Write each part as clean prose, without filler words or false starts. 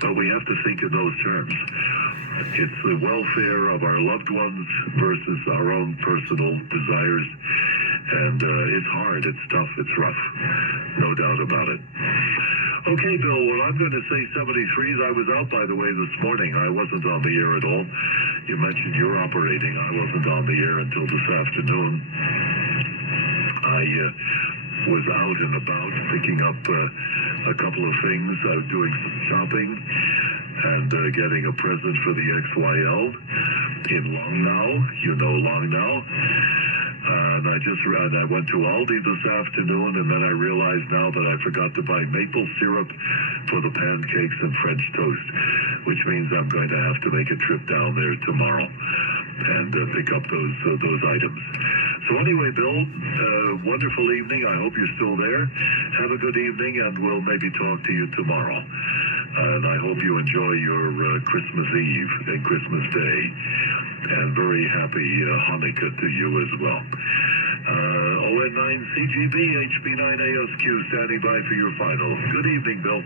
But we have to think in those terms. It's the welfare of our loved ones versus our own personal desires. And it's hard, it's tough, it's rough. No doubt about it. Okay, Bill, well, I'm going to say 73s. I was out, by the way, this morning. I wasn't on the air at all. You mentioned you're operating. I wasn't on the air until this afternoon. I was out and about picking up a couple of things. I was doing some shopping and getting a present for the XYL in Longnau. You know Longnau. And I went to Aldi this afternoon, and then I realized now that I forgot to buy maple syrup for the pancakes and French toast, which means I'm going to have to make a trip down there tomorrow and pick up those items. So anyway, Bill, wonderful evening. I hope you're still there. Have a good evening, and we'll maybe talk to you tomorrow. And I hope you enjoy your Christmas Eve and Christmas Day. And very happy Hanukkah to you as well. ON9CGB, HB9ASQ, standing by for your final. Good evening, Bill.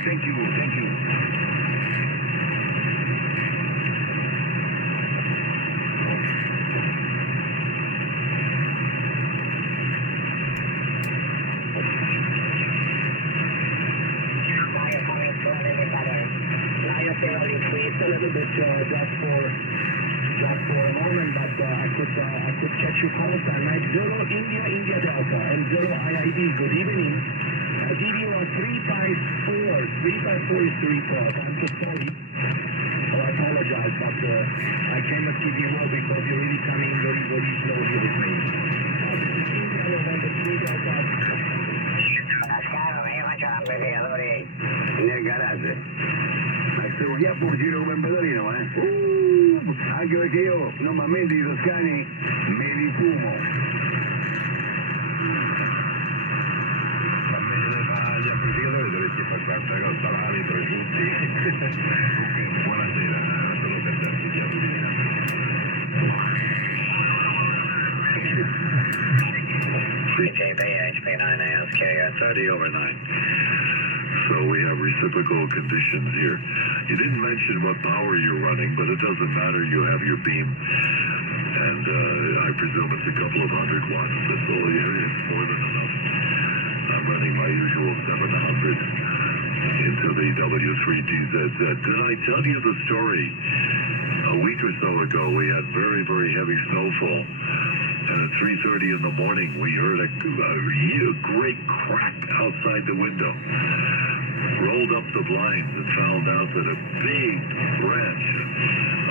Thank you. Increased a little bit just for a moment, but I could catch your calls at night. 0 India Delta and 0 IID. Good evening. DD 354 is the report. I'm so sorry. Oh, I apologize, but I cannot give you more because you're really coming very, very slowly with me. India November 3 Delta. Pascale, io faccio l'amplificatore Nel garage. Ma se vogliamo fuggire come un pedalino, anche perché io normalmente i toscani me li fumo. A me deve fare gli amplificatori dovresti fare qualche cosa, lavali, prosciutti. Comunque, buonasera, solo per darti gli auguri. CJB, HB9ASQ, you're 30 over 9. So we have reciprocal conditions here. You didn't mention what power you're running, but it doesn't matter. You have your beam. And I presume it's a couple of 100 watts. That's all you hear. It's more than enough. I'm running my usual 700 into the W3DZZ. Did I tell you the story? A week or so ago, we had very, very heavy snowfall. And at 3:30 in the morning, we heard a great crack outside the window. Rolled up the blinds and found out that a big branch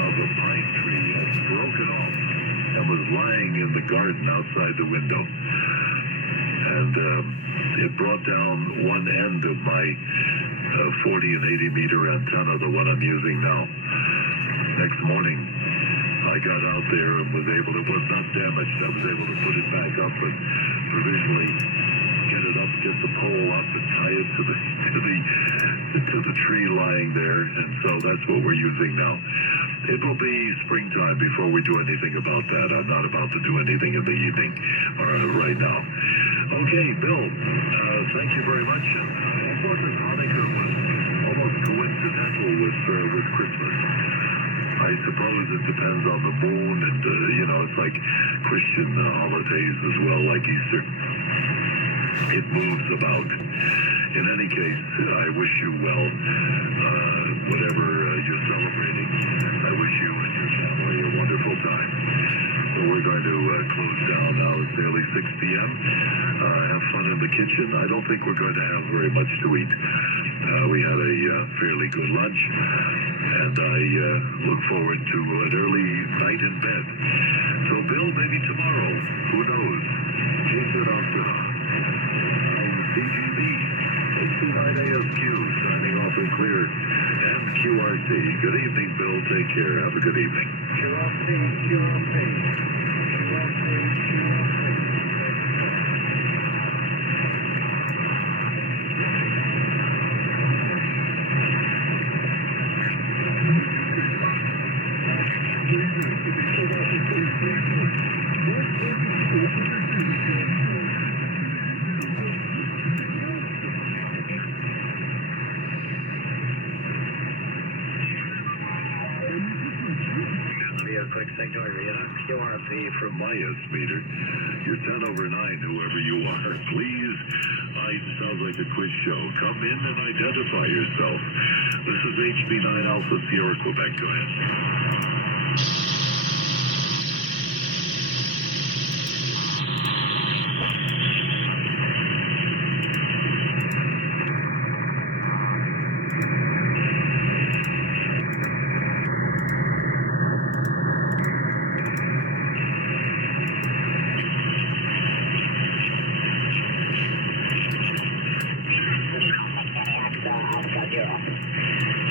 of a pine tree had broken off and was lying in the garden outside the window. And it brought down one end of my 40 and 80 meter antenna, the one I'm using now. Next morning, I got out there and was able to, it was not damaged, I was able to put it back up and provisionally get it up, get the pole up and tie it to the tree lying there, and so that's what we're using now. It will be springtime before we do anything about that. I'm not about to do anything in the evening or right now. Okay, Bill, thank you very much. I thought that Hanukkah was almost coincidental with Christmas. I suppose it depends on the moon, and it's like Christian holidays as well, like Easter. It moves about. In any case, I wish you well, whatever you're celebrating. I wish you and your family a wonderful time. So we're going to close down now. It's nearly 6 p.m. Have fun in the kitchen. I don't think we're going to have very much to eat. We had a fairly good lunch, and I look forward to an early night in bed. So, Bill, maybe tomorrow. Who knows? Jason Austin. I'm CGB. 69ASQ, signing off and clear. And QRC. Good evening, Bill. Take care. Have a good evening. QRC, QRC. Quick signal, QRC From my meter, you're 10 over 9, whoever you are. Please, it sounds like a quiz show. Come in and identify yourself. This is HB9 Alpha Sierra, Quebec. Go ahead.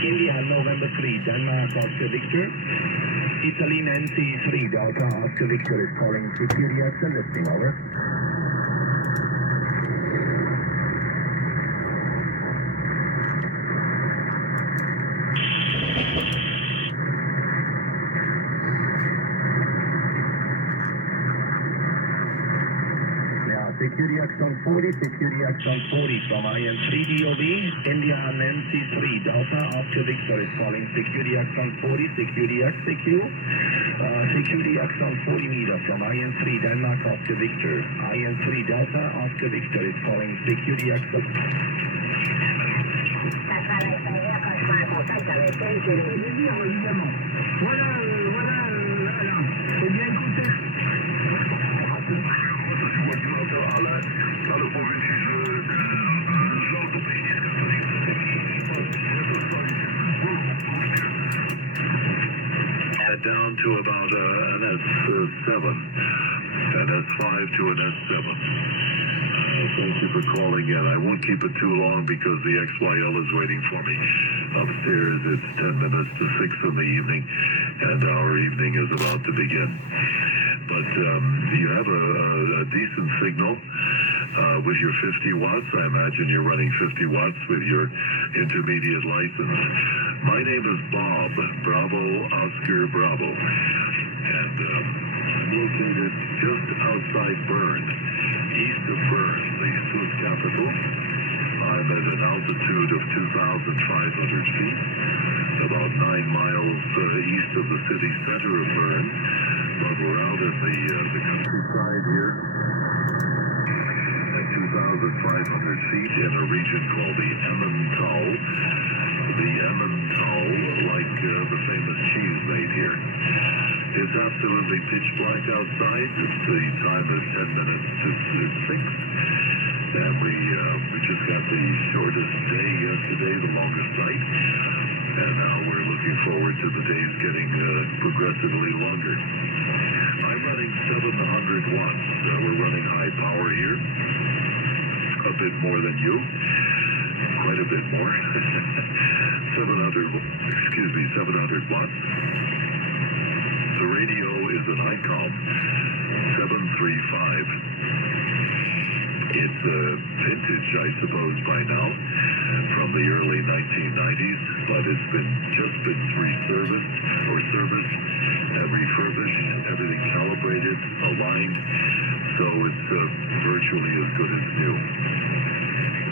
India, November 3, Denmark, Oscar Victor. Italy, Nancy 3, Delta, Oscar Victor is calling security access, lifting over. Security Axon 40, Security Axon 40 from IN3DOV, India Nancy 3, Delta, Oscar Victor is calling Security Axon 40, Security XCQ, Security Axon 40 meter from IN3 Denmark, Oscar Victor, IN3 Delta, Oscar Victor is calling Security Axon. Voilà, eh bien écoutez. Dans le down to about an S7, an S5 to an S7. Thank you for calling in. I won't keep it too long because the XYL is waiting for me upstairs. It's 10 minutes to 6 in the evening, and our evening is about to begin. But you have a decent signal with your 50 watts. I imagine you're running 50 watts with your intermediate license. My name is Bob, Bravo, Oscar, Bravo. And I'm located just outside Bern, east of Bern, the Swiss capital. I'm at an altitude of 2,500 feet, about 9 miles east of the city center of Bern. But we're out in the countryside here at 2,500 feet in a region called the Emmental. The Emmental, like the famous cheese made here. It's absolutely pitch black outside. The time is 10 minutes to 6. And we just got the shortest day yesterday, the longest night. And now we're looking forward to the days getting progressively longer. I'm running 700 watts. We're running high power here. A bit more than you. Quite a bit more. 700 watts. The radio is an ICOM 735. It's vintage, I suppose, by now, from the early 1990s, but it's just been reserviced or serviced and refurbished, everything calibrated, aligned, so it's virtually as good as new.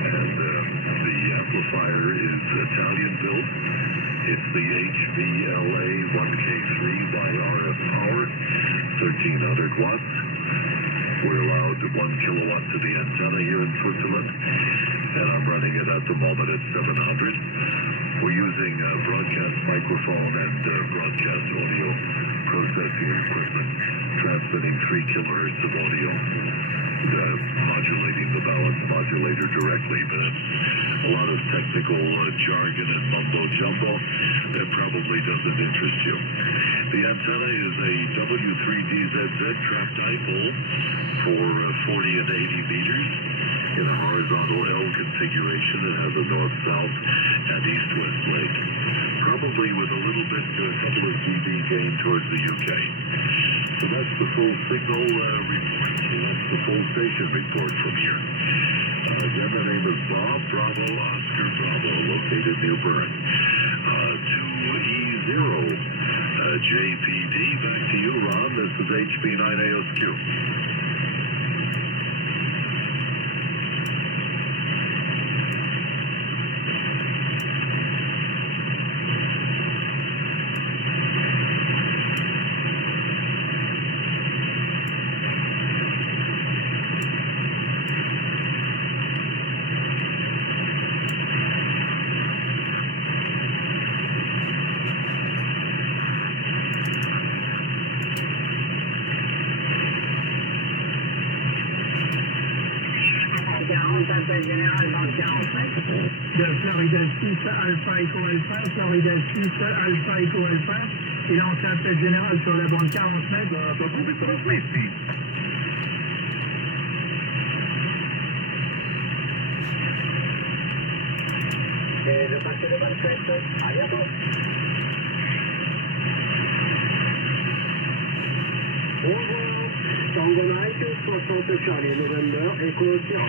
And the amplifier is Italian built. It's the HVLA 1K3 by RF power, 1,300 watts. We're allowed 1 kilowatt to the antenna here in Switzerland, and I'm running it at the moment at 700. We're using broadcast microphone and broadcast audio processing equipment, transmitting 3 kilohertz of audio, modulating the balance modulator directly. But a lot of technical jargon and mumbo-jumbo that probably doesn't interest you. The antenna is a W3DZZ trap dipole for 40 and 80 meters in a horizontal L configuration. It has a north-south and east-west leg, probably with a little bit, a couple of dB gain towards the UK. So that's the full signal report. So that's the full station report from here. Again, the name is Bob Bravo Oscar Bravo, located near Bern. 2E0 JPD. Back to you, Ron. This is HB9ASQ. De Florida 6 Alpha Echo Alpha, Florida 6 Alpha Echo Alpha, il lance appel général sur la bande 40 mètres. Come trasmetti? Le paquet de perfetto, aiuto. Tango Nike, 60 Charlie, November, Echo Sierra.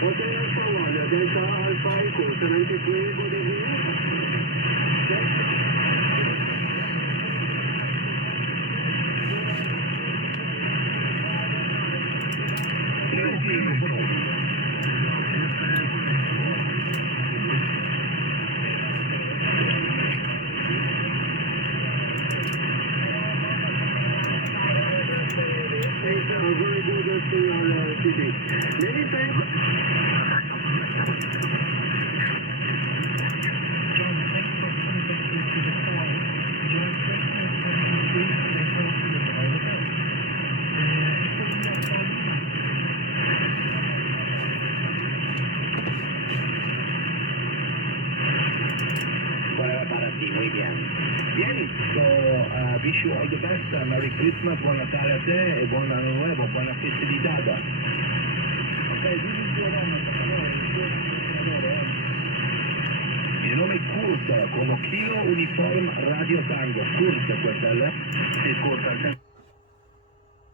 Hotel Alpha 1, Delta Alpha Echo, 73, good evening. It's a very good signal, city. Many thanks. Muy bien. Bien, so wish you all the best. Merry Christmas, buon Natale a te e buon anno nuovo, buona festività. Il nome è Kurt, come Kilo Uniform Radio Tango. Kurt, questa è Sì, Kurt.